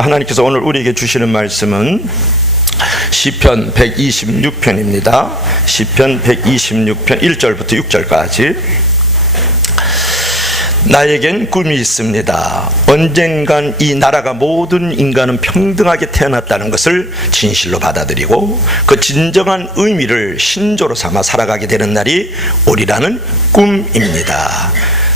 하나님께서 오늘 우리에게 주시는 말씀은 시편 126편입니다. 시편 126편 1절부터 6절까지. 나에겐 꿈이 있습니다. 언젠간 이 나라가 모든 인간은 평등하게 태어났다는 것을 진실로 받아들이고 그 진정한 의미를 신조로 삼아 살아가게 되는 날이 오리라는 꿈입니다.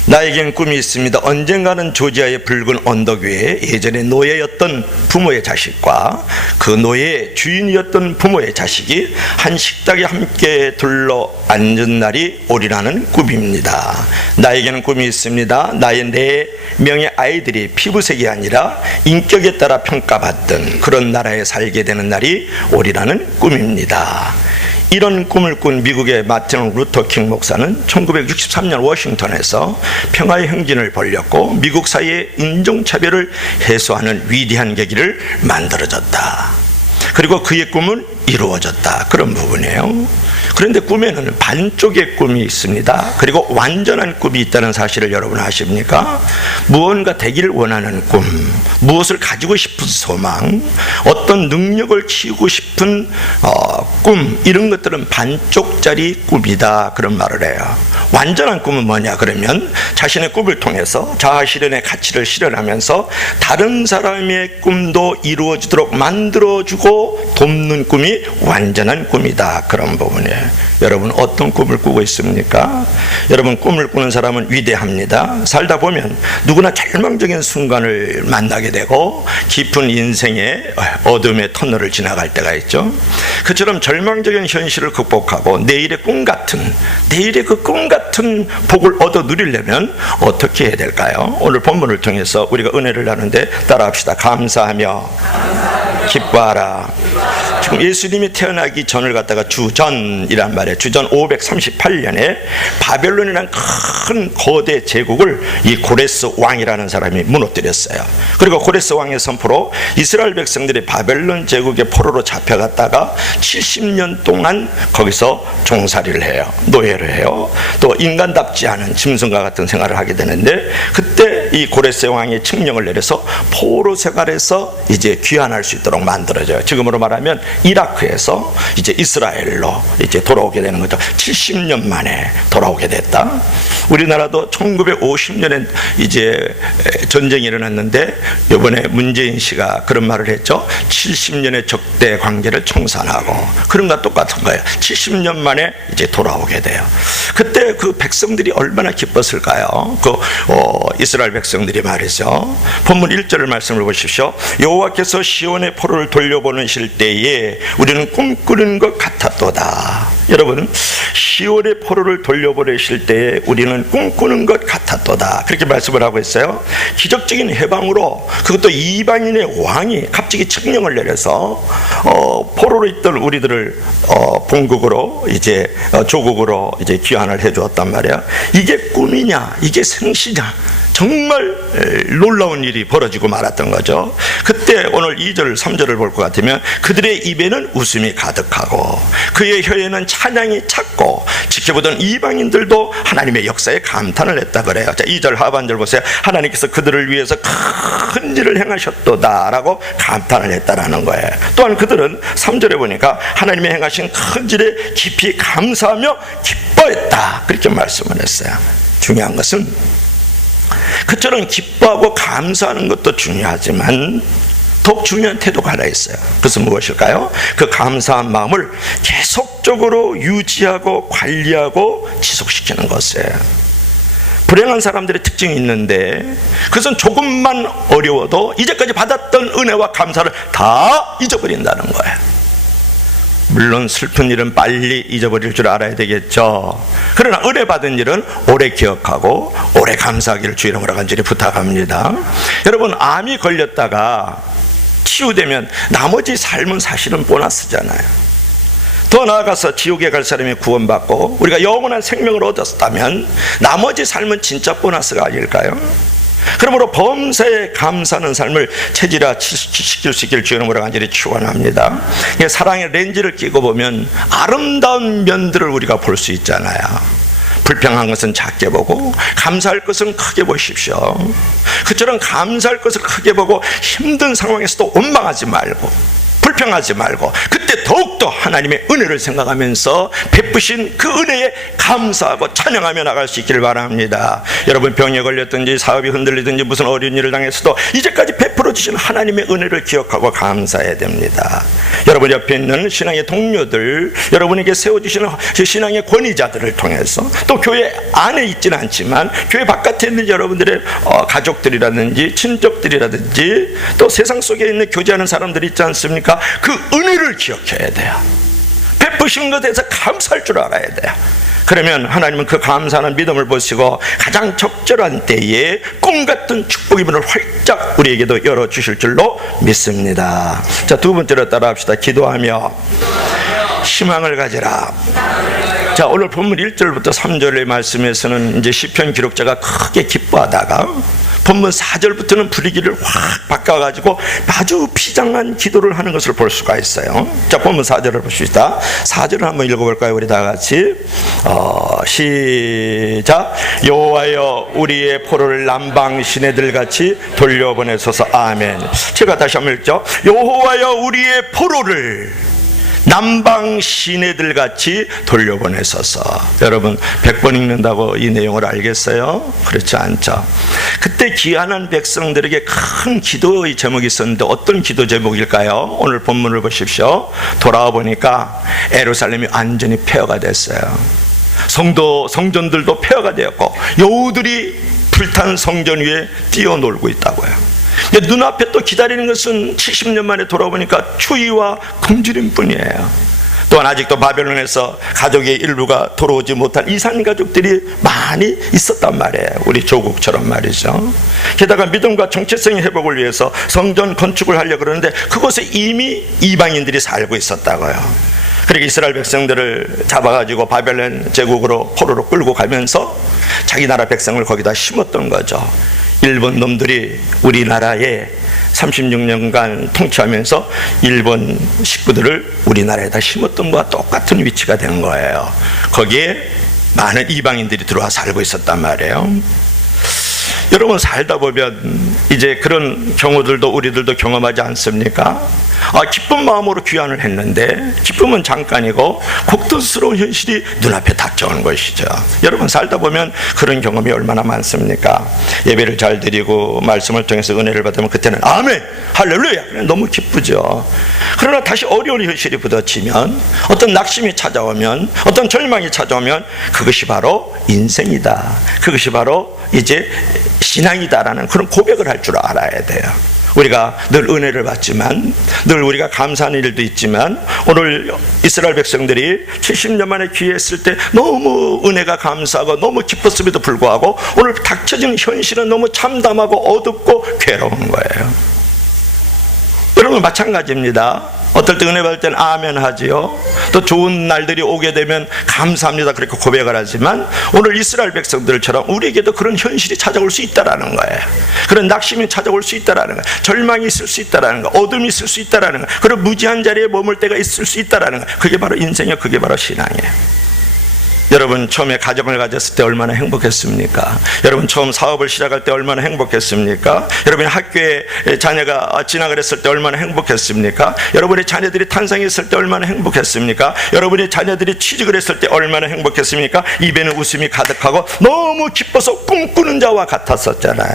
나에겐 꿈이 있습니다. 언젠가는 조지아의 붉은 언덕 위에 예전에 노예였던 부모의 자식과 그 노예의 주인이었던 부모의 자식이 한 식탁에 함께 둘러 앉은 날이 오리라는 꿈입니다. 나에게는 꿈이 있습니다. 나의 4명의 아이들이 피부색이 아니라 인격에 따라 평가받던 그런 나라에 살게 되는 날이 오리라는 꿈입니다. 이런 꿈을 꾼 미국의 마틴 루터 킹 목사는 1963년 워싱턴에서 평화의 행진을 벌였고 미국 사회의 인종차별을 해소하는 위대한 계기를 만들어졌다. 그리고 그의 꿈은 이루어졌다. 그런 부분이에요. 그런데 꿈에는 반쪽의 꿈이 있습니다. 그리고 완전한 꿈이 있다는 사실을 여러분 아십니까? 무언가 되기를 원하는 꿈, 무엇을 가지고 싶은 소망, 어떤 능력을 키우고 싶은 꿈, 이런 것들은 반쪽짜리 꿈이다. 그런 말을 해요. 완전한 꿈은 뭐냐 그러면 자신의 꿈을 통해서 자아실현의 가치를 실현하면서 다른 사람의 꿈도 이루어지도록 만들어주고 돕는 꿈이 완전한 꿈이다. 그런 부분이에요. 여러분 어떤 꿈을 꾸고 있습니까? 여러분 꿈을 꾸는 사람은 위대합니다. 살다 보면 누구나 절망적인 순간을 만나게 되고 깊은 인생의 어둠의 터널을 지나갈 때가 있죠. 그처럼 절망적인 현실을 극복하고 내일의 꿈 같은 복을 얻어 누리려면 어떻게 해야 될까요? 오늘 본문을 통해서 우리가 은혜를 나누는데 따라합시다. 감사하며 기뻐하라. 지금 예수님이 태어나기 전을 갖다가 주전이란 말이에요. 주전 538년에 바벨론이라는 큰 거대 제국을 이 고레스 왕이라는 사람이 무너뜨렸어요. 그리고 고레스 왕의 선포로 이스라엘 백성들이 바벨론 제국의 포로로 잡혀갔다가 70년 동안 거기서 종살이를 해요. 노예를 해요. 또 인간답지 않은 짐승과 같은 생활을 하게 되는데 그때 이 고레스 왕이 칙령을 내려서 포로 생활에서 이제 귀환할 수 있도록 만들어져요. 지금으로 말하면 이라크에서 이제 이스라엘로 이제 돌아오게 되는 거죠. 70년 만에 돌아오게 됐다. 우리나라도 1950년에 이제 전쟁이 일어났는데 이번에 문재인 씨가 그런 말을 했죠. 70년의 적대 관계를 청산하고 그런 것과 똑같은 거예요. 70년 만에 이제 돌아오게 돼요. 그때 그 백성들이 얼마나 기뻤을까요? 이스라엘 백성들이 말이죠. 본문 1절을 말씀을 보십시오. 여호와께서 시온의 포로를 돌려보내실 때에 우리는 꿈꾸는 것 같았도다. 여러분 시온의 포로를 돌려보내실 때에 우리는 꿈꾸는 것 같았도다. 그렇게 말씀을 하고 있어요. 기적적인 해방으로 그것도 이방인의 왕이 갑자기 칙령을 내려서 포로로 있던 우리들을 본국으로 이제 조국으로 이제 귀환을 해주었단 말이야. 이게 꿈이냐 이게 생시냐 정말 놀라운 일이 벌어지고 말았던 거죠. 그때 오늘 2절 3절을 볼 것 같으면 그들의 입에는 웃음이 가득하고 그의 혀에는 찬양이 찼고 지켜보던 이방인들도 하나님의 역사에 감탄을 했다 그래요. 자, 2절 하반절 보세요. 하나님께서 그들을 위해서 큰 일을 행하셨도다 라고 감탄을 했다라는 거예요. 또한 그들은 3절에 보니까 하나님의 행하신 큰 일에 깊이 감사하며 기뻐했다 그렇게 말씀을 했어요. 중요한 것은 그처럼 기뻐하고 감사하는 것도 중요하지만 더욱 중요한 태도가 하나 있어요. 그것은 무엇일까요? 그 감사한 마음을 계속적으로 유지하고 관리하고 지속시키는 것이에요. 불행한 사람들의 특징이 있는데 그것은 조금만 어려워도 이제까지 받았던 은혜와 감사를 다 잊어버린다는 거예요. 물론 슬픈 일은 빨리 잊어버릴 줄 알아야 되겠죠. 그러나 은혜 받은 일은 오래 기억하고 오래 감사하기를 주 이름으로 간절히 부탁합니다. 여러분 암이 걸렸다가 치유되면 나머지 삶은 사실은 보너스잖아요. 더 나아가서 지옥에 갈 사람이 구원받고 우리가 영원한 생명을 얻었다면 나머지 삶은 진짜 보너스가 아닐까요? 그러므로 범사에 감사하는 삶을 체질화시킬 수 있기를 주의 이름으로 간절히 축원합니다. 사랑의 렌즈를 끼고 보면 아름다운 면들을 우리가 볼 수 있잖아요. 불평한 것은 작게 보고 감사할 것은 크게 보십시오. 그처럼 감사할 것을 크게 보고 힘든 상황에서도 원망하지 말고 불평하지 말고 그때 더욱더 하나님의 은혜를 생각하면서 베푸신 그 은혜에 감사하고 찬양하며 나갈 수 있기를 바랍니다. 여러분 병에 걸렸든지 사업이 흔들리든지 무슨 어려운 일을 당했어도 이제까지 베풀어 주신 하나님의 은혜를 기억하고 감사해야 됩니다. 여러분 옆에 있는 신앙의 동료들, 여러분에게 세워주시는 신앙의 권위자들을 통해서 또 교회 안에 있지는 않지만 교회 바깥에 있는 여러분들의 가족들이라든지 친족들이라든지 또 세상 속에 있는 교제하는 사람들이 있지 않습니까? 그 은혜를 기억해야 돼요. 베푸신 것에 대해서 감사할 줄 알아야 돼요. 그러면 하나님은 그 감사하는 믿음을 보시고 가장 적절한 때에 꿈같은 축복의 문을 활짝 우리에게도 열어주실 줄로 믿습니다. 자, 두 번째로 따라합시다. 기도하며 희망을 가지라. 자, 오늘 본문 1절부터 3절의 말씀에서는 이제 시편 기록자가 크게 기뻐하다가 본문 4절부터는 분위기를 확 바꿔가지고 아주 비장한 기도를 하는 것을 볼 수가 있어요. 자, 본문 4절을 보십시다. 4절을 한번 읽어볼까요? 우리 다 같이 시작. 여호와여 우리의 포로를 남방 시내들같이 돌려보내소서. 아멘. 제가 다시 한번 읽죠. 여호와여 우리의 포로를 남방 시내들같이 돌려보내소서. 여러분 100번 읽는다고 이 내용을 알겠어요? 그렇지 않죠. 그때 귀환한 백성들에게 큰 기도의 제목이 있었는데 어떤 기도 제목일까요? 오늘 본문을 보십시오. 돌아와 보니까 예루살렘이 완전히 폐허가 됐어요. 성전들도 폐허가 되었고 여우들이 불탄 성전 위에 뛰어놀고 있다고요. 눈앞에 또 기다리는 것은 70년 만에 돌아보니까 추위와 굶주림 뿐이에요. 또한 아직도 바벨론에서 가족의 일부가 돌아오지 못한 이산 가족들이 많이 있었단 말이에요. 우리 조국처럼 말이죠. 게다가 믿음과 정체성의 회복을 위해서 성전 건축을 하려고 그러는데 그곳에 이미 이방인들이 살고 있었다고요. 그리고 이스라엘 백성들을 잡아가지고 바벨론 제국으로 포로로 끌고 가면서 자기 나라 백성을 거기다 심었던 거죠. 일본 놈들이 우리나라에 36년간 통치하면서 일본 식구들을 우리나라에다 심었던 것과 똑같은 위치가 된 거예요. 거기에 많은 이방인들이 들어와 살고 있었단 말이에요. 여러분 살다 보면 이제 그런 경우들도 우리들도 경험하지 않습니까? 기쁜 마음으로 귀환을 했는데 기쁨은 잠깐이고 고통스러운 현실이 눈앞에 닥쳐오는 것이죠. 여러분 살다 보면 그런 경험이 얼마나 많습니까? 예배를 잘 드리고 말씀을 통해서 은혜를 받으면 그때는 아멘 할렐루야 너무 기쁘죠. 그러나 다시 어려운 현실이 부딪히면 어떤 낙심이 찾아오면 어떤 절망이 찾아오면 그것이 바로 인생이다, 그것이 바로 이제 신앙이다라는 그런 고백을 할 줄 알아야 돼요. 우리가 늘 은혜를 받지만 늘 우리가 감사하는 일도 있지만 오늘 이스라엘 백성들이 70년 만에 귀했을 때 너무 은혜가 감사하고 너무 기뻤음에도 불구하고 오늘 닥쳐진 현실은 너무 참담하고 어둡고 괴로운 거예요. 여러분 마찬가지입니다. 어떨 때 은혜 받을 때는 아멘 하지요. 또 좋은 날들이 오게 되면 감사합니다 그렇게 고백을 하지만 오늘 이스라엘 백성들처럼 우리에게도 그런 현실이 찾아올 수 있다라는 거예요. 그런 낙심이 찾아올 수 있다라는 거예요. 절망이 있을 수 있다라는 거예요. 어둠이 있을 수 있다라는 거예요. 그런 무지한 자리에 머물 때가 있을 수 있다라는 거예요. 그게 바로 인생이에요. 그게 바로 신앙이에요. 여러분 처음에 가정을 가졌을 때 얼마나 행복했습니까? 여러분 처음 사업을 시작할 때 얼마나 행복했습니까? 여러분이 학교에 자녀가 진학을 했을 때 얼마나 행복했습니까? 여러분의 자녀들이 탄생했을 때 얼마나 행복했습니까? 여러분의 자녀들이 취직을 했을 때 얼마나 행복했습니까? 입에는 웃음이 가득하고 너무 기뻐서 꿈꾸는 자와 같았었잖아요.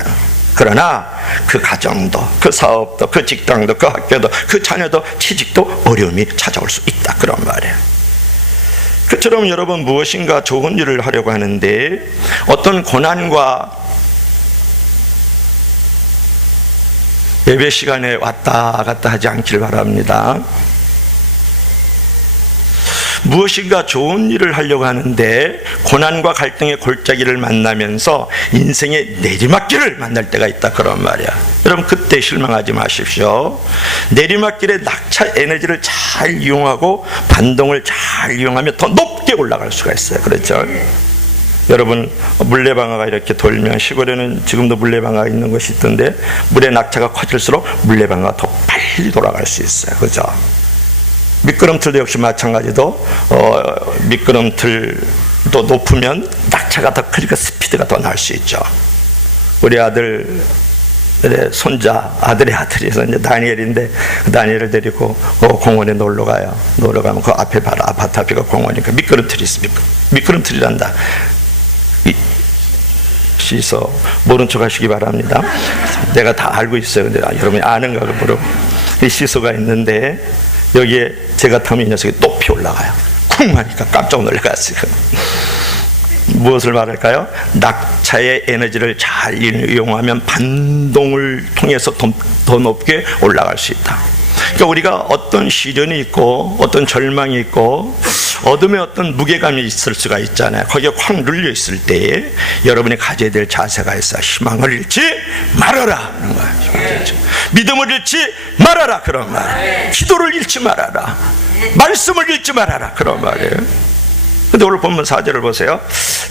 그러나 그 가정도 그 사업도 그 직장도 그 학교도 그 자녀도 취직도 어려움이 찾아올 수 있다 그런 말이에요. 그처럼 여러분 무엇인가 좋은 일을 하려고 하는데 어떤 고난과 예배 시간에 왔다 갔다 하지 않기를 바랍니다. 무엇인가 좋은 일을 하려고 하는데 고난과 갈등의 골짜기를 만나면서 인생의 내리막길을 만날 때가 있다 그런 말이야. 여러분 그때 실망하지 마십시오. 내리막길의 낙차 에너지를 잘 이용하고 반동을 잘 이용하면 더 높게 올라갈 수가 있어요. 그렇죠? 여러분 물레방아가 이렇게 돌면 시골에는 지금도 물레방아가 있는 곳이 있던데 물의 낙차가 커질수록 물레방아가 더 빨리 돌아갈 수 있어요. 그죠? 미끄럼틀도 역시 마찬가지도 미끄럼틀도 높으면 자체가 더 크니까 스피드가 더 날 수 있죠. 우리 아들의 손자, 아들의 아들이서 이제 다니엘인데, 다니엘을 데리고 공원에 놀러 가요. 놀러 가면 그 앞에 바로 아파트 앞에가 공원이니까 미끄럼틀이 있습니까? 미끄럼틀이란다. 씻어 모른 척 하시기 바랍니다. 내가 다 알고 있어요. 근데 여러분이 아는가 물어보고, 이 시소가 있는데 여기에 제가 타면 이 녀석이 높이 올라가요. 쿵 하니까 깜짝 놀라갔어요. 무엇을 말할까요? 낙차의 에너지를 잘 이용하면 반동을 통해서 더 높게 올라갈 수 있다. 그러니까 우리가 어떤 시련이 있고 어떤 절망이 있고 어둠에 어떤 무게감이 있을 수가 있잖아요. 거기에 확 눌려 있을 때에 여러분이 가져야 될 자세가 있어. 희망을 잃지 말아라 그런 거예요. 믿음을 잃지 말아라 그런 말이에요. 기도를 잃지 말아라, 말씀을 잃지 말아라 그런 말이에요. 근데 오늘 본문 4절을 보세요.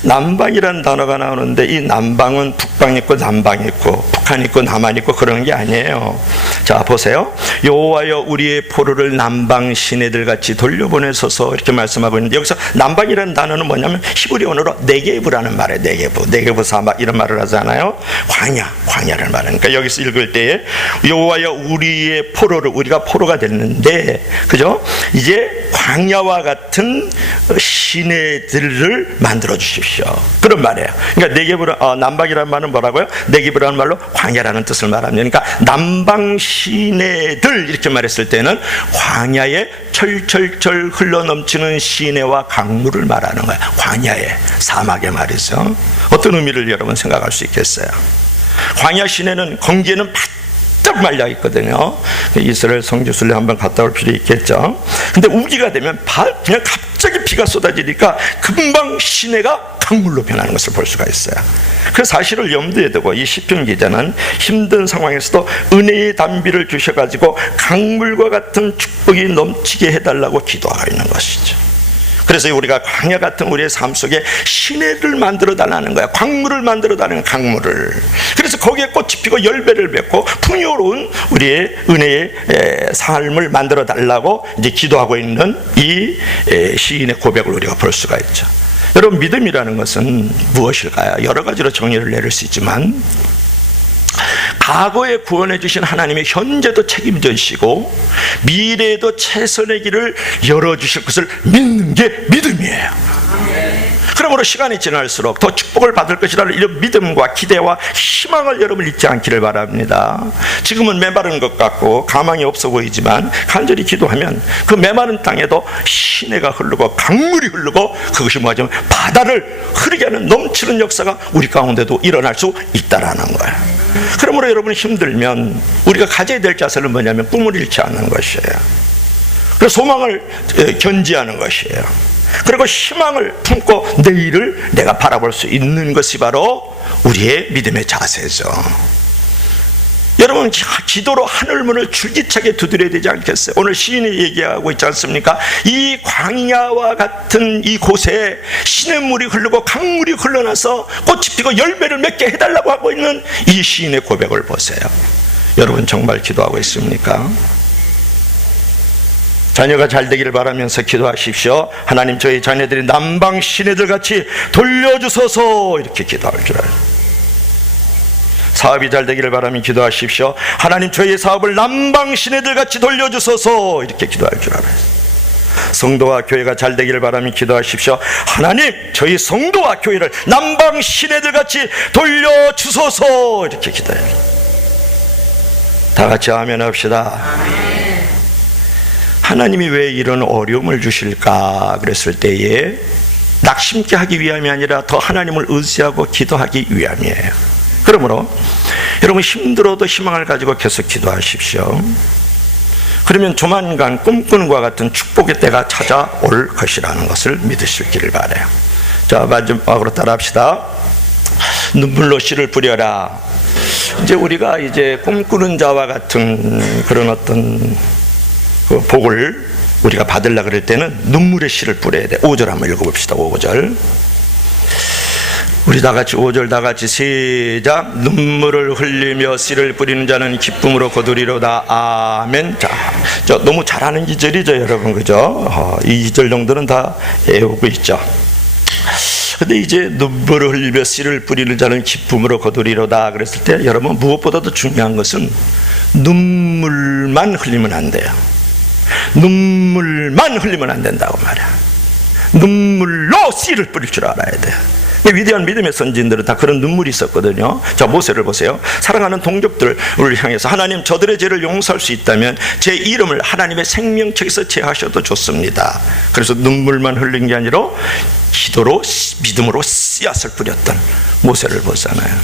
남방이라는 단어가 나오는데, 이 남방은 북방 있고 남방 있고 북한 있고 남한 있고 그런 게 아니에요. 자 보세요. 여호와여 우리의 포로를 남방 시내들 같이 돌려보내소서 이렇게 말씀하고 있는데, 여기서 남방이라는 단어는 뭐냐면 히브리어로 네게브라는 말이에요. 네게브 사막 이런 말을 하잖아요. 광야를 말하니까 여기서 읽을 때에 여호와여 우리의 포로를, 우리가 포로가 됐는데, 그죠? 이제 광야와 같은 시내들을 만들어 주십시오 그런 말이에요. 그러니까 네게브, 남방이라는 말은 뭐라고요? 네게브라는 말로 광야라는 뜻을 말합니다. 그러니까 남방 시내들 이렇게 말했을 때는 광야에 철철철 흘러넘치는 시내와 강물을 말하는 거예요. 광야에, 사막에 말이죠. 어떤 의미를 여러분 생각할 수 있겠어요? 광야 시내는 건기에는 바짝 말려 있거든요. 이스라엘 성지순례 한번 갔다 올 필요 있겠죠. 근데 우기가 되면 그냥 갑자기 비가 쏟아지니까 금방 시내가 강물로 변하는 것을 볼 수가 있어요. 그 사실을 염두에 두고 이 시편 기자는 힘든 상황에서도 은혜의 단비를 주셔가지고 강물과 같은 축복이 넘치게 해달라고 기도하고 있는 것이죠. 그래서 우리가 광야 같은 우리의 삶 속에 시내를 만들어 달라는 거야. 광물을 만들어 달라는 강물을. 그래서 거기에 꽃이 피고 열매를 맺고 풍요로운 우리의 은혜의 삶을 만들어 달라고 이제 기도하고 있는 이 시인의 고백을 우리가 볼 수가 있죠. 여러분, 믿음이라는 것은 무엇일까요? 여러 가지로 정의를 내릴 수 있지만, 과거에 구원해 주신 하나님의 현재도 책임지시고 미래에도 최선의 길을 열어주실 것을 믿는 게 믿음이에요. 그러므로 시간이 지날수록 더 축복을 받을 것이라는 이런 믿음과 기대와 희망을 여러분 잊지 않기를 바랍니다. 지금은 메마른 것 같고 가망이 없어 보이지만 간절히 기도하면 그 메마른 땅에도 시내가 흐르고 강물이 흐르고, 그것이 뭐냐면 바다를 흐르게 하는 넘치는 역사가 우리 가운데도 일어날 수 있다라는 거예요. 그러므로 여러분이 힘들면 우리가 가져야 될 자세는 뭐냐면 꿈을 잃지 않는 것이에요. 그리고 소망을 견지하는 것이에요. 그리고 희망을 품고 내일을 내가 바라볼 수 있는 것이 바로 우리의 믿음의 자세죠. 여러분, 기도로 하늘문을 줄기차게 두드려야 되지 않겠어요? 오늘 시인이 얘기하고 있지 않습니까? 이 광야와 같은 이곳에 시냇물이 흐르고 강물이 흘러나서 꽃이 피고 열매를 맺게 해달라고 하고 있는 이 시인의 고백을 보세요. 여러분 정말 기도하고 있습니까? 자녀가 잘 되기를 바라면서 기도하십시오. 하나님, 저희 자녀들이 남방 시내들 같이 돌려주소서 이렇게 기도할 줄 알아요. 사업이 잘 되기를 바라며 기도하십시오. 하나님, 저희의 사업을 남방 시내들 같이 돌려주소서 이렇게 기도할 줄 알아요. 성도와 교회가 잘 되기를 바라며 기도하십시오. 하나님, 저희 성도와 교회를 남방 시내들 같이 돌려주소서 이렇게 기도해요. 다 같이 아멘 합시다. 하나님이 왜 이런 어려움을 주실까 그랬을 때에 낙심케 하기 위함이 아니라 더 하나님을 의지하고 기도하기 위함이에요. 그러므로 여러분, 힘들어도 희망을 가지고 계속 기도하십시오. 그러면 조만간 꿈꾸는 것과 같은 축복의 때가 찾아올 것이라는 것을 믿으시기를 바라요. 자, 마지막으로 따라합시다. 눈물로 씨를 뿌려라. 이제 우리가 이제 꿈꾸는 자와 같은 그런 어떤 그 복을 우리가 받으려고 그럴 때는 눈물의 씨를 뿌려야 돼. 5절 한번 읽어봅시다. 5절. 우리 다같이 5절 다같이 시작. 눈물을 흘리며 씨를 뿌리는 자는 기쁨으로 거두리로다. 아멘. 자, 너무 잘하는 기절이죠 여러분, 그죠? 이 기절 정도는 다 외우고 있죠. 근데 이제 눈물을 흘리며 씨를 뿌리는 자는 기쁨으로 거두리로다 그랬을 때, 여러분 무엇보다도 중요한 것은 눈물만 흘리면 안 돼요. 눈물만 흘리면 안 된다고 말이야. 눈물로 씨를 뿌릴 줄 알아야 돼요. 위대한 믿음의 선진들은 다 그런 눈물이 있었거든요. 자, 모세를 보세요. 사랑하는 동족들을 향해서 하나님, 저들의 죄를 용서할 수 있다면 제 이름을 하나님의 생명책에서 제하셔도 좋습니다. 그래서 눈물만 흘린 게 아니라 기도로, 믿음으로 씨앗을 뿌렸던 모세를 보잖아요.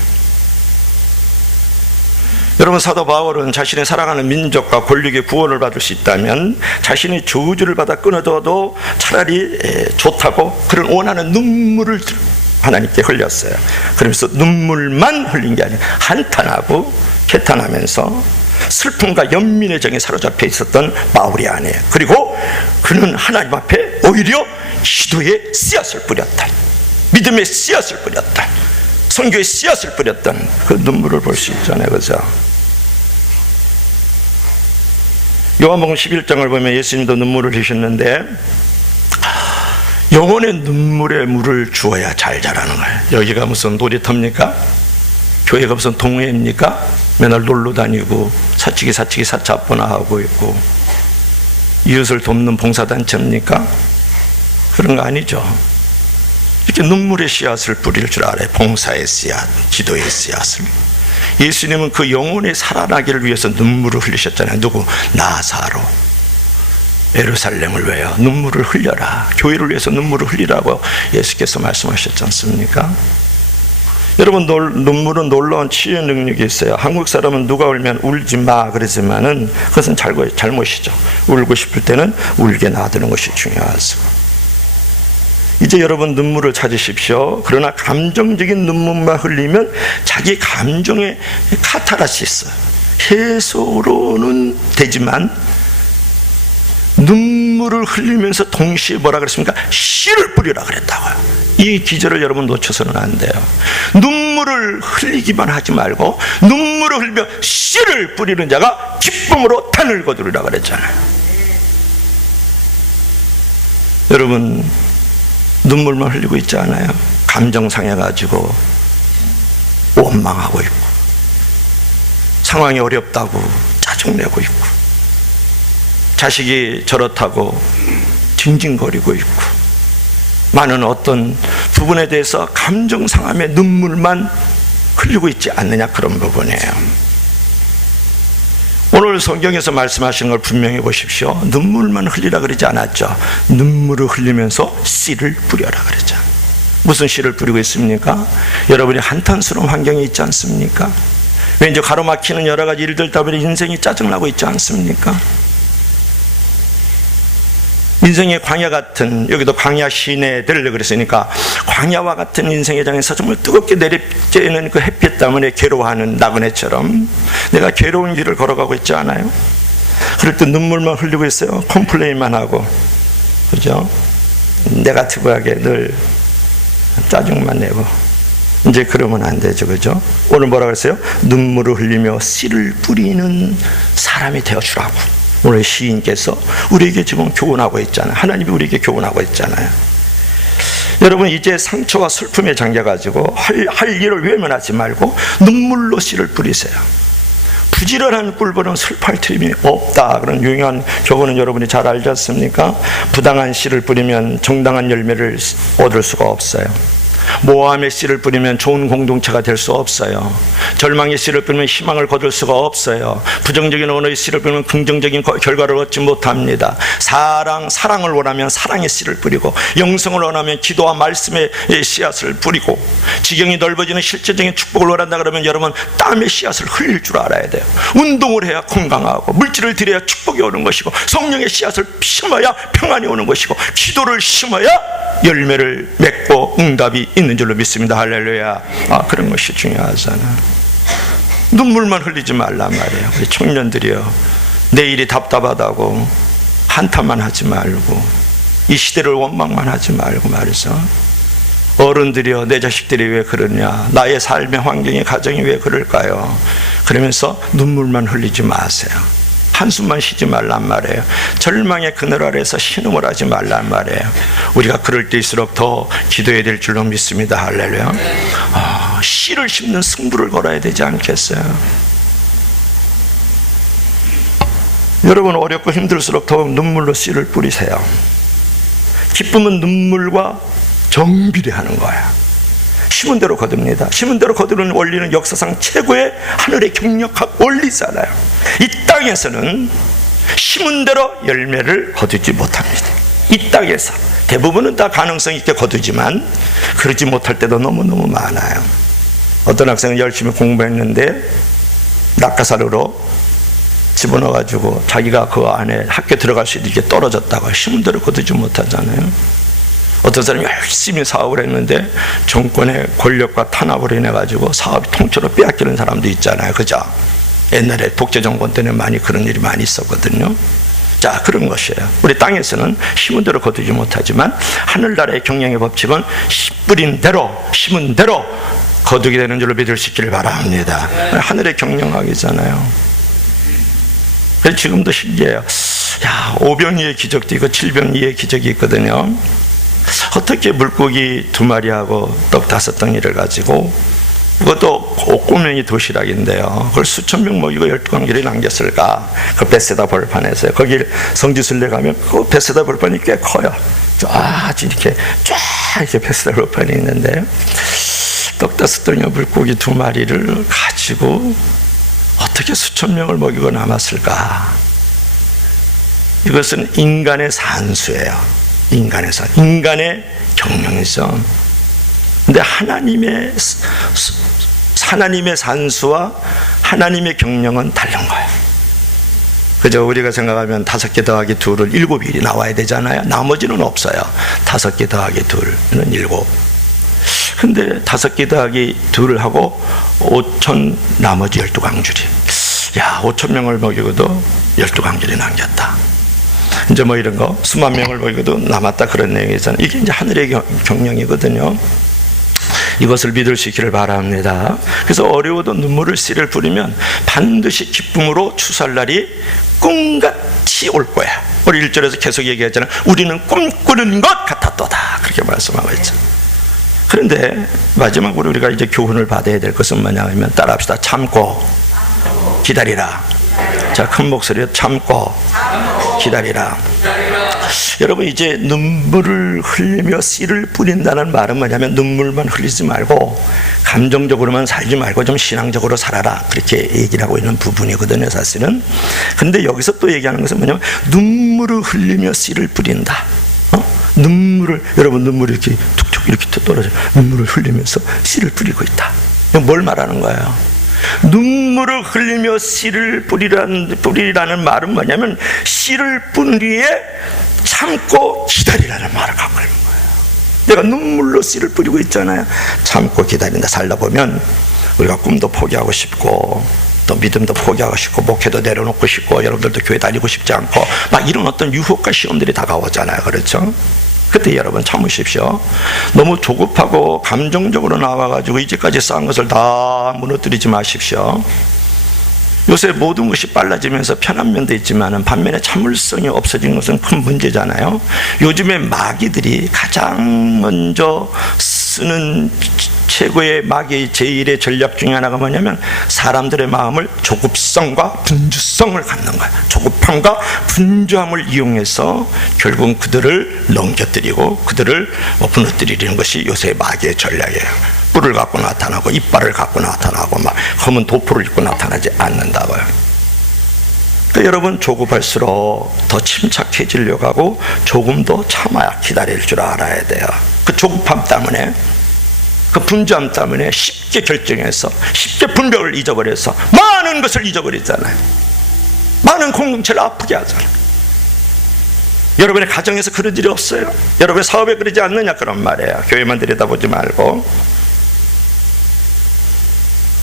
여러분, 사도 바울은 자신의 사랑하는 민족과 권력의 구원을 받을 수 있다면 자신이 저주를 받아 끊어둬도 차라리 좋다고 그런 원하는 눈물을 하나님께 흘렸어요. 그러면서 눈물만 흘린 게 아니라 한탄하고 개탄하면서 슬픔과 연민의 정에 사로잡혀 있었던 바울이 아니에요. 그리고 그는 하나님 앞에 오히려 기도의 씨앗을 뿌렸다, 믿음의 씨앗을 뿌렸다, 선교의 씨앗을 뿌렸던 그 눈물을 볼 수 있잖아요. 그죠? 요한복음 11장을 보면 예수님도 눈물을 흘리셨는데, 영혼의 눈물에 물을 주어야 잘 자라는 거예요. 여기가 무슨 놀이터입니까? 교회가 무슨 동호회입니까? 맨날 놀러 다니고 사치기 사차분나 하고 있고 이웃을 돕는 봉사단체입니까? 그런 거 아니죠. 이렇게 눈물의 씨앗을 뿌릴 줄 알아요. 봉사의 씨앗, 기도의 씨앗을. 예수님은 그 영혼이 살아나기를 위해서 눈물을 흘리셨잖아요. 누구? 나사로. 예루살렘을 위하여 눈물을 흘려라. 교회를 위해서 눈물을 흘리라고 예수께서 말씀하셨지 않습니까? 여러분, 눈물은 놀라운 치유의 능력이 있어요. 한국 사람은 누가 울면 울지 마 그러지만은 그것은 잘못이죠. 울고 싶을 때는 울게 놔두는 것이 중요하죠. 이제 여러분 눈물을 찾으십시오. 그러나 감정적인 눈물만 흘리면 자기 감정의 카타르시스, 해소로는 되지만 눈물을 흘리면서 동시에 뭐라 그랬습니까? 씨를 뿌리라 그랬다고요. 이 기절을 여러분 놓쳐서는 안 돼요. 눈물을 흘리기만 하지 말고 눈물을 흘리며 씨를 뿌리는 자가 기쁨으로 단을 거두리라 그랬잖아요. 여러분, 눈물만 흘리고 있지 않아요? 감정 상해가지고 원망하고 있고, 상황이 어렵다고 짜증내고 있고, 자식이 저렇다고 징징거리고 있고, 많은 어떤 부분에 대해서 감정 상함에 눈물만 흘리고 있지 않느냐, 그런 부분이에요. 오늘 성경에서 말씀하시는 걸 분명히 보십시오. 눈물만 흘리라 그러지 않았죠. 눈물을 흘리면서 씨를 뿌려라 그랬죠. 무슨 씨를 뿌리고 있습니까? 여러분이 한탄스러운 환경이 있지 않습니까? 왠지 가로막히는 여러 가지 일들 때문에 인생이 짜증나고 있지 않습니까? 인생의 광야 같은, 여기도 광야 시내들 그랬으니까 광야와 같은 인생의 장에서 정말 뜨겁게 내리쬐는 그 햇빛 때문에 괴로워하는 나그네처럼 내가 괴로운 길을 걸어가고 있지 않아요? 그럴 때 눈물만 흘리고 있어요. 컴플레인만 하고, 그죠? 네거티브하게 늘 짜증만 내고. 이제 그러면 안 되죠, 그죠? 오늘 뭐라 그랬어요? 눈물을 흘리며 씨를 뿌리는 사람이 되어주라고 오늘 시인께서 우리에게 지금 교훈하고 있잖아요. 하나님이 우리에게 교훈하고 있잖아요. 여러분, 이제 상처와 슬픔에 잠겨가지고 할 일을 외면하지 말고 눈물로 씨를 뿌리세요. 부지런한 꿀벌은 슬퍼할 틈이 없다, 그런 유명한 교훈은 여러분이 잘 알지 않습니까? 부당한 씨를 뿌리면 정당한 열매를 얻을 수가 없어요. 모함의 씨를 뿌리면 좋은 공동체가 될 수 없어요. 절망의 씨를 뿌리면 희망을 거둘 수가 없어요. 부정적인 언어의 씨를 뿌리면 긍정적인 결과를 얻지 못합니다. 사랑을 원하면 사랑의 씨를 뿌리고, 영성을 원하면 기도와 말씀의 씨앗을 뿌리고, 지경이 넓어지는 실제적인 축복을 원한다 그러면 여러분 땀의 씨앗을 흘릴 줄 알아야 돼요. 운동을 해야 건강하고, 물질을 드려야 축복이 오는 것이고, 성령의 씨앗을 심어야 평안이 오는 것이고, 기도를 심어야 열매를 맺고 응답이 있는 줄로 믿습니다. 할렐루야. 그런 것이 중요하잖아. 눈물만 흘리지 말란 말이에요. 우리 청년들이요, 내일이 답답하다고 한탄만 하지 말고, 이 시대를 원망만 하지 말고 말이죠. 어른들이요, 내 자식들이 왜 그러냐, 나의 삶의 환경이, 가정이 왜 그럴까요? 그러면서 눈물만 흘리지 마세요. 한숨만 쉬지 말란 말이에요. 절망의 그늘 아래서 신음을 하지 말란 말이에요. 우리가 그럴 때일수록 더 기도해야 될 줄로 믿습니다. 할렐루야. 씨를 심는 승부를 걸어야 되지 않겠어요? 여러분, 어렵고 힘들수록 더욱 눈물로 씨를 뿌리세요. 기쁨은 눈물과 정비례하는 거야. 심은 대로 거둡니다. 심은 대로 거두는 원리는 역사상 최고의 하늘의 경력학 원리잖아요. 이 땅에서는 심은 대로 열매를 거두지 못합니다. 이 땅에서 대부분은 다 가능성 있게 거두지만 그러지 못할 때도 너무너무 많아요. 어떤 학생은 열심히 공부했는데 낙하산으로 집어넣어가지고 자기가 그 안에 학교 들어갈 수 있게 떨어졌다고 심은 대로 거두지 못하잖아요. 어떤 사람이 열심히 사업을 했는데 정권의 권력과 탄압을 인해가지고 사업이 통째로 빼앗기는 사람도 있잖아요. 그죠? 옛날에 독재 정권 때는 많이 그런 일이 많이 있었거든요. 자, 그런 것이에요. 우리 땅에서는 심은 대로 거두지 못하지만 하늘나라의 경영의 법칙은 씨 뿌린 대로 심은 대로 거두게 되는 줄로 믿을 수 있기를 바랍니다. 하늘의 경영학이잖아요. 그래서 지금도 신기해요. 5병이의 기적도 있고 7병이의 기적이 있거든요. 어떻게 물고기 2마리하고 떡 5덩이를 가지고, 그것도 꼬맹이 도시락인데요, 그걸 수천 명 먹이고 12관절이 남겼을까? 그 베세다 벌판에서요. 거기 성지순례 가면 그 베세다 벌판이 꽤 커요. 이렇게 베세다 벌판이 있는데, 떡 5덩이와 물고기 2마리를 가지고 어떻게 수천 명을 먹이고 남았을까? 이것은 인간의 산수예요. 인간의 경영이죠. 근데 하나님의 산수와 하나님의 경영은 다른 거예요. 그죠? 우리가 생각하면 5개 더하기 2를 7일이 나와야 되잖아요. 나머지는 없어요. 5개 더하기 2는 7. 근데 5개 더하기 2를 하고 5천 나머지 12광줄이. 5천 명을 먹이고도 12광줄이 남겼다. 이제 뭐 이런 거 수만 명을 먹이고도 남았다, 그런 내용이잖아요. 이게 이제 하늘의 경영이거든요. 이것을 믿을 수 있기를 바랍니다. 그래서 어려워도 눈물을 씨를 뿌리면 반드시 기쁨으로 추수할 날이 꿈같이 올 거야. 우리 1절에서 계속 얘기했잖아요. 우리는 꿈꾸는 것 같았도다, 그렇게 말씀하고 있죠. 그런데 마지막으로 우리가 이제 교훈을 받아야 될 것은 뭐냐 하면, 따라합시다. 참고 기다리라. 자, 큰 목소리로 참고 기다리라. 여러분, 이제 눈물을 흘리며 씨를 뿌린다는 말은 뭐냐면, 눈물만 흘리지 말고 감정적으로만 살지 말고 좀 신앙적으로 살아라, 그렇게 얘기를 하고 있는 부분이거든요, 사실은. 근데 여기서 또 얘기하는 것은 뭐냐면, 눈물을 흘리며 씨를 뿌린다. 여러분, 눈물이 이렇게 툭툭 이렇게 떨어져, 눈물을 흘리면서 씨를 뿌리고 있다. 뭘 말하는 거예요? 눈물을 흘리며 씨를 뿌리라는 말은 뭐냐면, 씨를 뿌리에 참고 기다리라는 말을 갖고 있는 거예요. 내가 눈물로 씨를 뿌리고 있잖아요. 참고 기다린다. 살다 보면 우리가 꿈도 포기하고 싶고, 또 믿음도 포기하고 싶고, 목회도 내려놓고 싶고, 여러분들도 교회 다니고 싶지 않고, 막 이런 어떤 유혹과 시험들이 다가오잖아요. 그렇죠? 그때 여러분 참으십시오. 너무 조급하고 감정적으로 나와가지고 이제까지 쌓은 것을 다 무너뜨리지 마십시오. 요새 모든 것이 빨라지면서 편한 면도 있지만 반면에 참을성이 없어진 것은 큰 문제잖아요. 요즘에 마귀들이 가장 먼저 쓰는 최고의 마귀의 제1의 전략 중에 하나가 뭐냐면, 사람들의 마음을 조급성과 분주성을 갖는 거예요. 조급함과 분주함을 이용해서 결국 그들을 넘겨뜨리고 그들을 무너뜨리는 것이 요새 마귀의 전략이에요. 뿔을 갖고 나타나고 이빨을 갖고 나타나고 막 검은 도포를 입고 나타나지 않는다고요. 그러니까 여러분, 조급할수록 더 침착해지려고 하고 조금 더 참아야 기다릴 줄 알아야 돼요. 그 조급함 때문에, 그 분주함 때문에 쉽게 결정해서 쉽게 분별을 잊어버려서 많은 것을 잊어버리잖아요. 많은 공동체를 아프게 하잖아요. 여러분의 가정에서 그런 일이 없어요? 여러분의 사업에 그러지 않느냐, 그런 말이에요. 교회만 들여다보지 말고.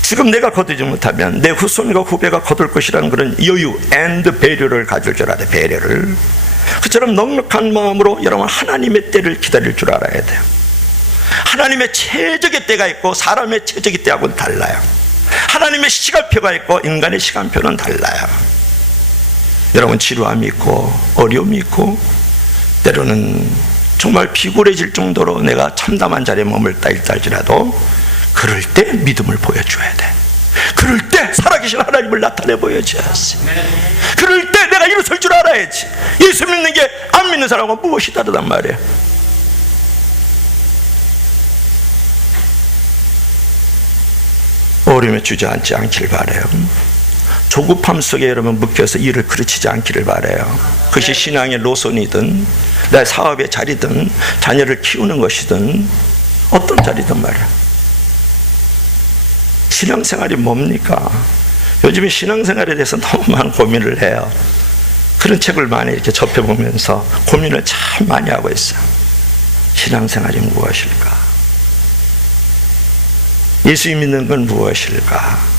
지금 내가 거두지 못하면 내 후손과 후배가 거둘 것이라는 그런 여유 and 배려를 가질 줄 알아야 돼. 배려를. 그처럼 넉넉한 마음으로 여러분 하나님의 때를 기다릴 줄 알아야 돼요. 하나님의 최적의 때가 있고 사람의 최적의 때하고는 달라요. 하나님의 시간표가 있고 인간의 시간표는 달라요. 여러분 지루함이 있고 어려움이 있고 때로는 정말 비굴해질 정도로 내가 참담한 자리에 머물다 할지라도 그럴 때 믿음을 보여줘야 돼. 그럴 때 살아계신 하나님을 나타내 보여줘야지. 그럴 때 내가 일어설 줄 알아야지. 예수 믿는 게 안 믿는 사람과 무엇이 다르단 말이야. 어려움에 주저앉지 않길 바라요. 조급함 속에 여러분 묶여서 일을 그르치지 않기를 바라요. 그것이 신앙의 노선이든 내 사업의 자리든 자녀를 키우는 것이든 어떤 자리든 말이야. 신앙생활이 뭡니까? 요즘에 신앙생활에 대해서 너무 많은 고민을 해요. 그런 책을 많이 이렇게 접해보면서 고민을 참 많이 하고 있어요. 신앙생활이 무엇일까? 예수 믿는 건 무엇일까?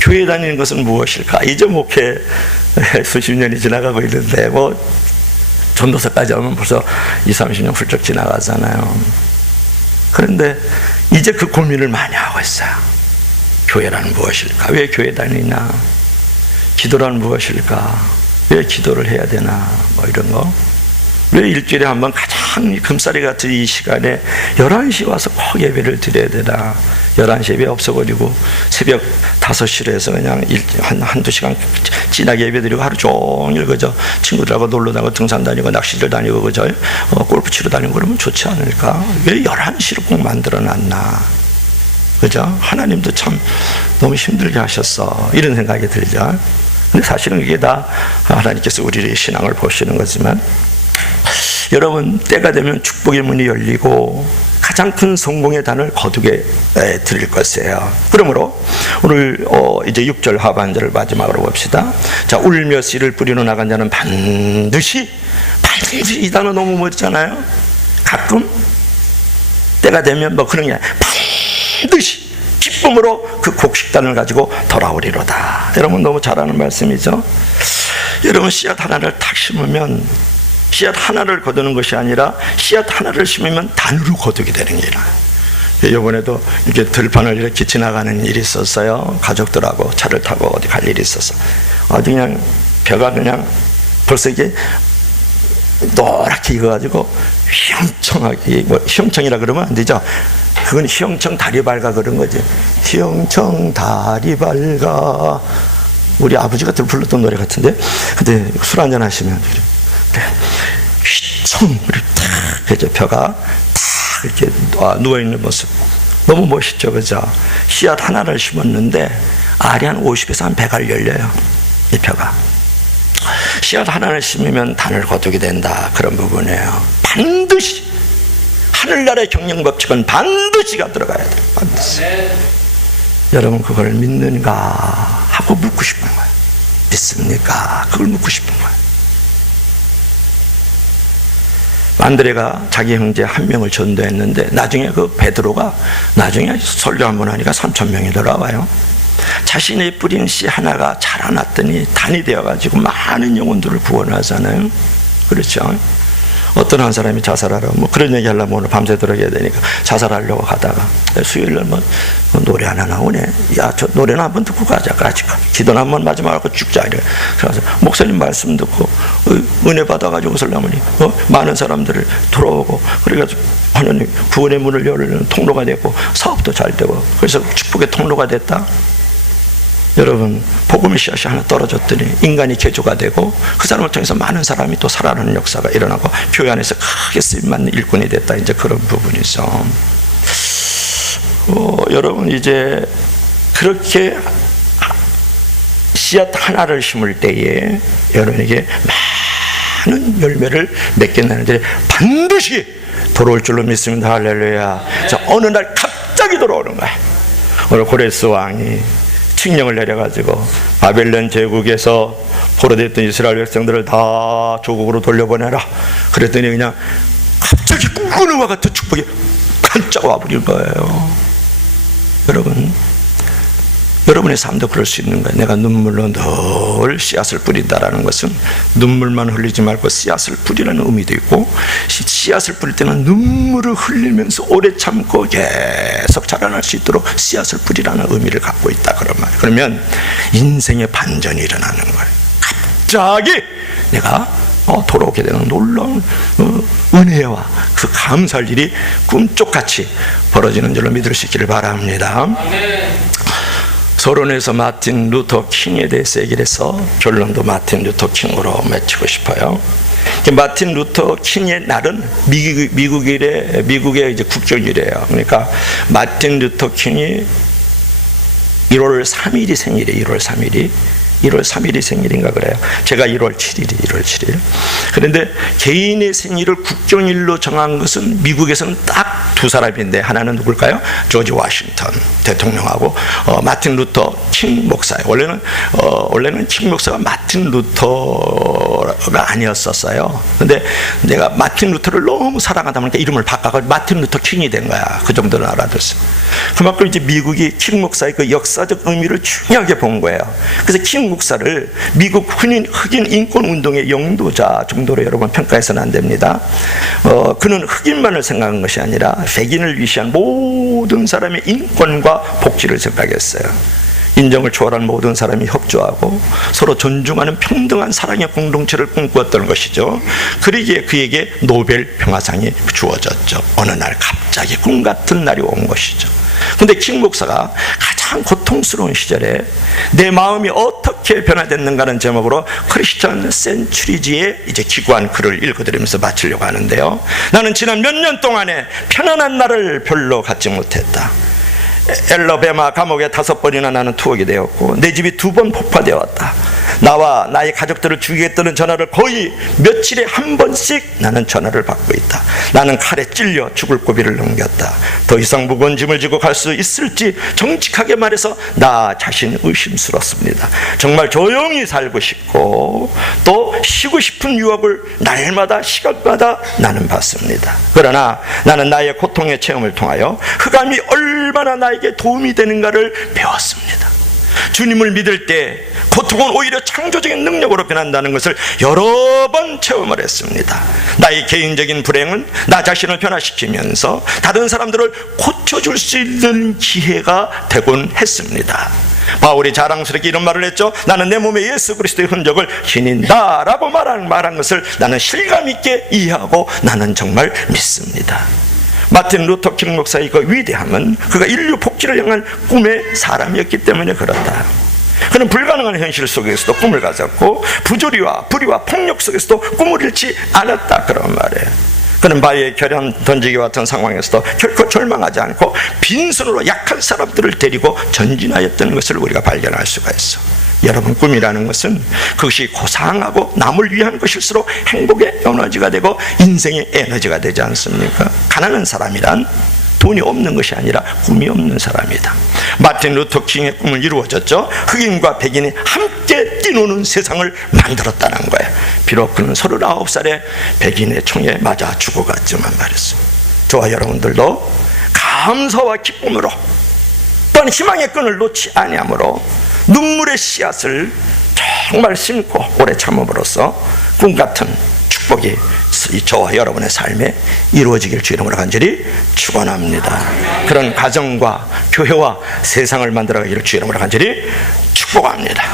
교회 다니는 것은 무엇일까? 이제 목회 수십 년이 지나가고 있는데 뭐 전도서까지 하면 벌써 20, 30년 훌쩍 지나가잖아요. 그런데 이제 그 고민을 많이 하고 있어요. 교회란 무엇일까? 왜 교회 다니냐? 기도란 무엇일까? 왜 기도를 해야 되나? 뭐 이런 거. 왜 일주일에 한 번 가장 금사리 같은 이 시간에 11시 와서 꼭 예배를 드려야 되나? 11시 예배 없어버리고 새벽 5시로 해서 그냥 한두 시간 진하게 예배 드리고 하루 종일 그저 친구들하고 놀러 다니고 등산 다니고 낚시를 다니고 그저 골프 치러 다니고 그러면 좋지 않을까? 왜 11시로 꼭 만들어 놨나? 그죠? 하나님도 참 너무 힘들게 하셨어. 이런 생각이 들죠. 근데 사실은 이게 다 하나님께서 우리의 신앙을 보시는 거지만 여러분 때가 되면 축복의 문이 열리고 가장 큰 성공의 단을 거두게 드릴 것이에요. 그러므로 오늘 이제 6절 하반절을 마지막으로 봅시다. 자, 울며 씨를 뿌리러 나간 자는 반드시 이 단어 너무 멋있잖아요. 가끔 때가 되면 뭐 그런 게 반드시 기쁨으로 그 곡식단을 가지고 돌아오리로다. 여러분 너무 잘 아는 말씀이죠. 여러분 씨앗 하나를 탁 심으면 씨앗 하나를 거두는 것이 아니라 씨앗 하나를 심으면 단으로 거두게 되는 거예요. 이번에도 이렇게 들판을 이렇게 지나가는 일이 있었어요. 가족들하고 차를 타고 어디 갈 일이 있었어. 아주 그냥 벼가 그냥 벌써 이게 노랗게 익어가지고 휘영청하게, 뭐 휘영청이라 그러면 안 되죠. 그건 휘영청 다리 밝아 그런 거지. 휘영청 다리 밝아. 우리 아버지가 불렀던 노래 같은데. 근데 술 한잔 하시면 그래. 휘청 이렇게 탁 이제 벼가 탁 이렇게 누워 있는 모습 너무 멋있죠, 그죠? 씨앗 하나를 심었는데 알이 한 50에서 한 100알 열려요, 이 벼가. 씨앗 하나를 심으면 단을 거두게 된다, 그런 부분이에요. 반드시 하늘나라의 경영법칙은 반드시가 들어가야 돼요. 반드시. 여러분 그걸 믿는가 하고 묻고 싶은 거예요. 믿습니까? 그걸 묻고 싶은 거예요. 안드레가 자기 형제 한 명을 전도했는데 나중에 그 베드로가 나중에 설교 한번 하니까 3,000명이 돌아와요. 자신의 뿌린 씨 하나가 자라났더니 단이 되어가지고 많은 영혼들을 구원하잖아요. 그렇죠? 어떤 한 사람이 자살하러 뭐 그런 얘기 하려면 오늘 밤새도록 해야 되니까 자살하려고 가다가 수요일날 뭐 노래 하나 나오네. 야, 저 노래나 한번 듣고 가자. 같이 기도나 한번 마지막으로 하고 죽자. 이래. 그래서 목사님 말씀 듣고 은혜 받아가지고 설라머니 많은 사람들을 돌아오고 그래가지고 하나님 구원의 문을 열는 통로가 됐고 사업도 잘 되고 그래서 축복의 통로가 됐다. 여러분 복음의 씨앗이 하나 떨어졌더니 인간이 개조가 되고 그 사람을 통해서 많은 사람이 또 살아나는 역사가 일어나고 교회 안에서 크게 쓰임받는 일꾼이 됐다. 이제 그런 부분이죠. 여러분 이제 그렇게 씨앗 하나를 심을 때에 여러분에게 많은 열매를 맺게 되는데 반드시 돌아올 줄로 믿습니다. 할렐루야. 자, 어느 날 갑자기 돌아오는 거야. 오늘 고레스 왕이 칙령을 내려가지고 바벨론 제국에서 포로됐던 이스라엘 백성들을 다 조국으로 돌려보내라. 그랬더니 그냥 갑자기 꿈꾸는 와 같은 축복이 깜짝 와버린 거예요. 여러분, 여러분의 삶도 그럴 수 있는 거예요. 내가 눈물로 늘 씨앗을 뿌린다라는 것은 눈물만 흘리지 말고 씨앗을 뿌리라는 의미도 있고, 씨앗을 뿌릴 때는 눈물을 흘리면서 오래 참고 계속 자라날 수 있도록 씨앗을 뿌리라는 의미를 갖고 있다, 그런 말이에요. 그러면 인생의 반전이 일어나는 거예요. 갑자기 내가 돌아오게 되는 놀라운 은혜와 그 감사할 일이 꿈쪽같이 벌어지는 줄로 믿을 수 있기를 바랍니다. 서론에서 마틴 루터 킹에 대해서 얘기를 해서 결론도 마틴 루터 킹으로 맺히고 싶어요. 마틴 루터 킹의 날은 미국의 이제 국경일이에요. 그러니까 마틴 루터 킹이 1월 3일이 생일이에요. 1월 3일이 생일인가 그래요. 제가 1월 7일. 그런데 개인의 생일을 국경일로 정한 것은 미국에서는 딱 두 사람인데, 하나는 누굴까요? 조지 워싱턴 대통령하고 마틴 루터 킹 목사예요. 원래는 킹 목사가 마틴 루터가 아니었었어요. 근데 내가 마틴 루터를 너무 사랑하다 보니까 이름을 바꿔서 마틴 루터 킹이 된 거야. 그 정도는 알아들었어요. 그만큼 이제 미국이 킹 목사의 그 역사적 의미를 중요하게 본 거예요. 그래서 킹 목사를 미국 흑인 인권 운동의 영도자 정도로 여러분 평가해서는 안 됩니다. 그는 흑인만을 생각한 것이 아니라 백인을 위시한 모든 사람의 인권과 복지를 생각했어요. 인정을 초월한 모든 사람이 협조하고 서로 존중하는 평등한 사랑의 공동체를 꿈꾸었던 것이죠. 그러기에 그에게 노벨 평화상이 주어졌죠. 어느 날 갑자기 꿈 같은 날이 온 것이죠. 근데 킹 목사가 가장 고통스러운 시절에 내 마음이 어떻게 변화됐는가는 제목으로 크리스천 센츄리지의 이제 기구한 글을 읽어드리면서 마치려고 하는데요. 나는 지난 몇 년 동안에 편안한 날을 별로 갖지 못했다. 엘러베마 감옥에 5번이나 나는 투옥이 되었고 내 집이 2번 폭파되었다. 나와 나의 가족들을 죽이겠다는 전화를 거의 며칠에 한 번씩 나는 전화를 받고 있다. 나는 칼에 찔려 죽을 고비를 넘겼다. 더 이상 무거운 짐을 지고 갈 수 있을지 정직하게 말해서 나 자신 의심스럽습니다. 정말 조용히 살고 싶고 또 쉬고 싶은 유혹을 날마다 시간마다 나는 받습니다. 그러나 나는 나의 고통의 체험을 통하여 흑암이 얼마나 나에게 도움이 되는가를 배웠습니다. 주님을 믿을 때 고통은 오히려 창조적인 능력으로 변한다는 것을 여러 번 체험을 했습니다. 나의 개인적인 불행은 나 자신을 변화시키면서 다른 사람들을 고쳐줄 수 있는 기회가 되곤 했습니다. 바울이 자랑스럽게 이런 말을 했죠. 나는 내 몸에 예수 그리스도의 흔적을 지닌다 라고 말한 것을 나는 실감 있게 이해하고 나는 정말 믿습니다. 마틴 루터 킹 목사의 그 위대함은 그가 인류 복지를 향한 꿈의 사람이었기 때문에 그렇다. 그는 불가능한 현실 속에서도 꿈을 가졌고 부조리와 불의와 폭력 속에서도 꿈을 잃지 않았다 그런 말이에요. 그는 바위에 결연 던지기와 같은 상황에서도 결코 절망하지 않고 빈손으로 약한 사람들을 데리고 전진하였던 것을 우리가 발견할 수가 있어. 여러분, 꿈이라는 것은 그것이 고상하고 남을 위한 것일수록 행복의 에너지가 되고 인생의 에너지가 되지 않습니까? 가난한 사람이란 돈이 없는 것이 아니라 꿈이 없는 사람이다. 마틴 루터 킹의 꿈은 이루어졌죠. 흑인과 백인이 함께 뛰노는 세상을 만들었다는 거예요. 비록 그는 39살에 백인의 총에 맞아 죽어갔지만 말했습니다. 저와 여러분들도 감사와 기쁨으로 또한 희망의 끈을 놓지 아니함으로 눈물의 씨앗을 정말 심고 오래 참음으로써 꿈같은 축복이 저와 여러분의 삶에 이루어지길 주 이름으로 간절히 축원합니다. 그런 가정과 교회와 세상을 만들어가기를 주 이름으로 간절히 축복합니다.